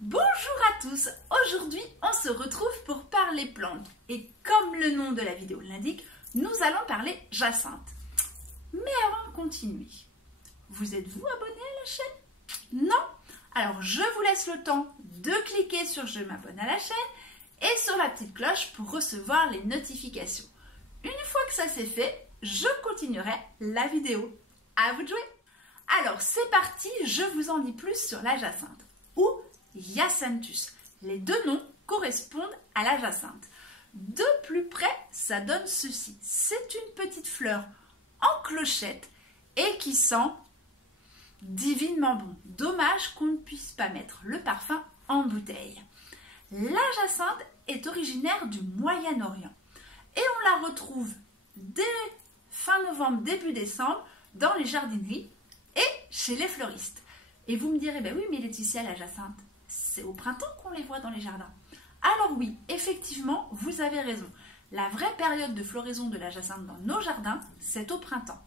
Bonjour à tous, aujourd'hui on se retrouve pour parler plantes et comme le nom de la vidéo l'indique, nous allons parler jacinthe. Mais avant de continuer, vous êtes-vous abonné à la chaîne? Non? Alors je vous laisse le temps de cliquer sur je m'abonne à la chaîne et sur la petite cloche pour recevoir les notifications. Une fois que ça c'est fait, je continuerai la vidéo. À vous de jouer! Alors c'est parti, je vous en dis plus sur la jacinthe ou Hyacinthus. Les deux noms correspondent à la jacinthe. De plus près, ça donne ceci. C'est une petite fleur en clochette et qui sent divinement bon. Dommage qu'on ne puisse pas mettre le parfum en bouteille. La jacinthe est originaire du Moyen-Orient et on la retrouve dès fin novembre, début décembre dans les jardineries et chez les fleuristes. Et vous me direz, ben oui, mais Laetitia, la jacinthe, c'est au printemps qu'on les voit dans les jardins. Alors oui, effectivement, vous avez raison. La vraie période de floraison de la jacinthe dans nos jardins, c'est au printemps.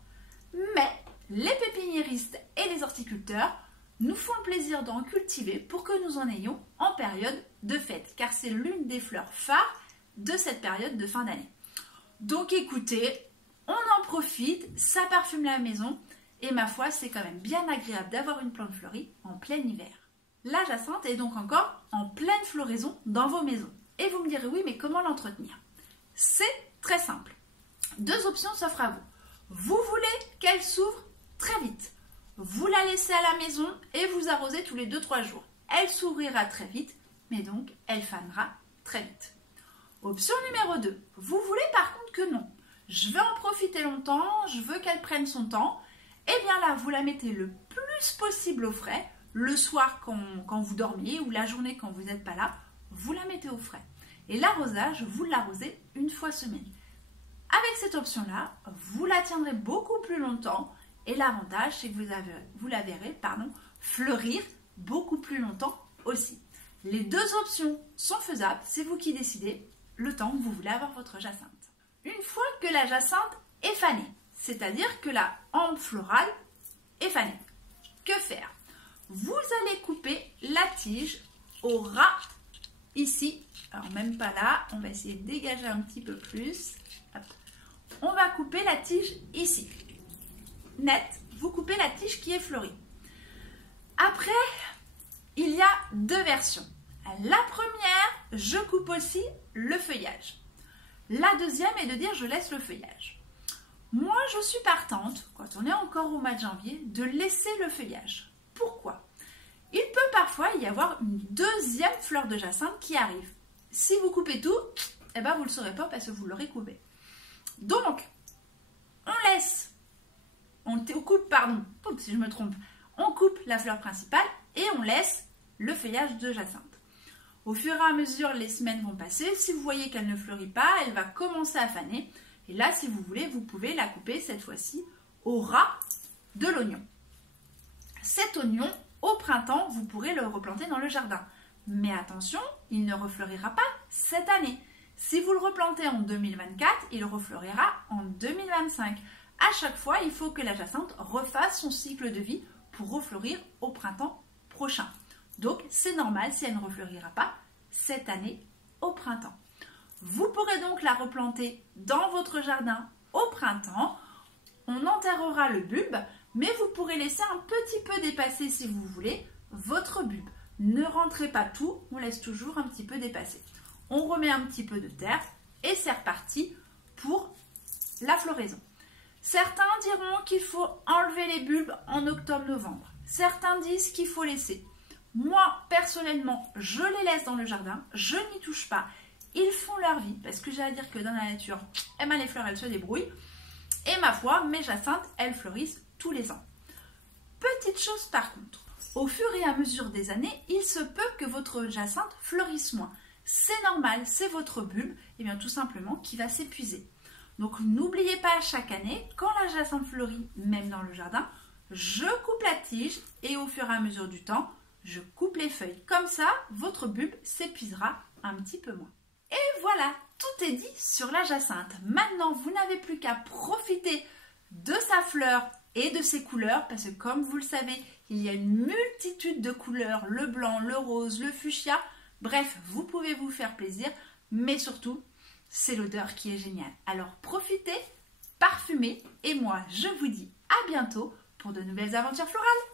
Mais les pépiniéristes et les horticulteurs nous font le plaisir d'en cultiver pour que nous en ayons en période de fête, car c'est l'une des fleurs phares de cette période de fin d'année. Donc écoutez, on en profite, ça parfume la maison, et ma foi, c'est quand même bien agréable d'avoir une plante fleurie en plein hiver. La jacinthe est donc encore en pleine floraison dans vos maisons. Et vous me direz, oui, mais comment l'entretenir? C'est très simple. Deux options s'offrent à vous. Vous voulez qu'elle s'ouvre très vite. Vous la laissez à la maison et vous arrosez tous les 2-3 jours. Elle s'ouvrira très vite, mais donc elle fanera très vite. Option numéro 2. Vous voulez par contre que non. Je veux en profiter longtemps, je veux qu'elle prenne son temps. Et bien là, vous la mettez le plus possible au frais. Le soir quand vous dormiez ou la journée quand vous n'êtes pas là, vous la mettez au frais. Et l'arrosage, vous l'arrosez une fois semaine. Avec cette option-là, vous la tiendrez beaucoup plus longtemps et l'avantage, c'est que vous la verrez fleurir beaucoup plus longtemps aussi. Les deux options sont faisables, c'est vous qui décidez le temps que vous voulez avoir votre jacinthe. Une fois que la jacinthe est fanée, c'est-à-dire que la hampe florale est fanée, que faire? Vous allez couper la tige au ras ici, alors même pas là, on va essayer de dégager un petit peu plus. Hop. On va couper la tige ici. Net, vous coupez la tige qui est fleurie. Après, il y a deux versions. La première, je coupe aussi le feuillage. La deuxième est de dire je laisse le feuillage. Moi, je suis partante, quand on est encore au mois de janvier, de laisser le feuillage. Pourquoi? Il peut parfois y avoir une deuxième fleur de jacinthe qui arrive. Si vous coupez tout, eh ben vous ne le saurez pas parce que vous l'aurez coupé. Donc, on coupe la fleur principale et on laisse le feuillage de jacinthe. Au fur et à mesure, les semaines vont passer. Si vous voyez qu'elle ne fleurit pas, elle va commencer à faner. Et là, si vous voulez, vous pouvez la couper cette fois-ci au ras de l'oignon. Cet oignon, au printemps, vous pourrez le replanter dans le jardin. Mais attention, il ne refleurira pas cette année. Si vous le replantez en 2024, il refleurira en 2025. À chaque fois, il faut que la jacinthe refasse son cycle de vie pour refleurir au printemps prochain. Donc, c'est normal si elle ne refleurira pas cette année au printemps. Vous pourrez donc la replanter dans votre jardin au printemps. On enterrera le bulbe, mais vous pourrez laisser un petit peu dépasser si vous voulez votre bulbe. Ne rentrez pas tout, on laisse toujours un petit peu dépasser. On remet un petit peu de terre et c'est reparti pour la floraison. Certains diront qu'il faut enlever les bulbes en octobre-novembre. Certains disent qu'il faut laisser. Moi, personnellement, je les laisse dans le jardin, je n'y touche pas. Ils font leur vie, parce que j'ai à dire que dans la nature, les fleurs, elles se débrouillent. Et ma foi, mes jacinthes, elles fleurissent tous les ans. Petite chose par contre, au fur et à mesure des années, il se peut que votre jacinthe fleurisse moins. C'est normal, c'est votre bulbe, et bien tout simplement qui va s'épuiser. Donc n'oubliez pas chaque année, quand la jacinthe fleurit, même dans le jardin, je coupe la tige et au fur et à mesure du temps, je coupe les feuilles. Comme ça, votre bulbe s'épuisera un petit peu moins. Et voilà, tout est dit sur la jacinthe. Maintenant, vous n'avez plus qu'à profiter de sa fleur et de ses couleurs parce que comme vous le savez, Il y a une multitude de couleurs, le blanc, le rose, le fuchsia. Bref, vous pouvez vous faire plaisir, mais surtout, c'est l'odeur qui est géniale. Alors profitez, parfumez, et moi je vous dis à bientôt pour de nouvelles aventures florales.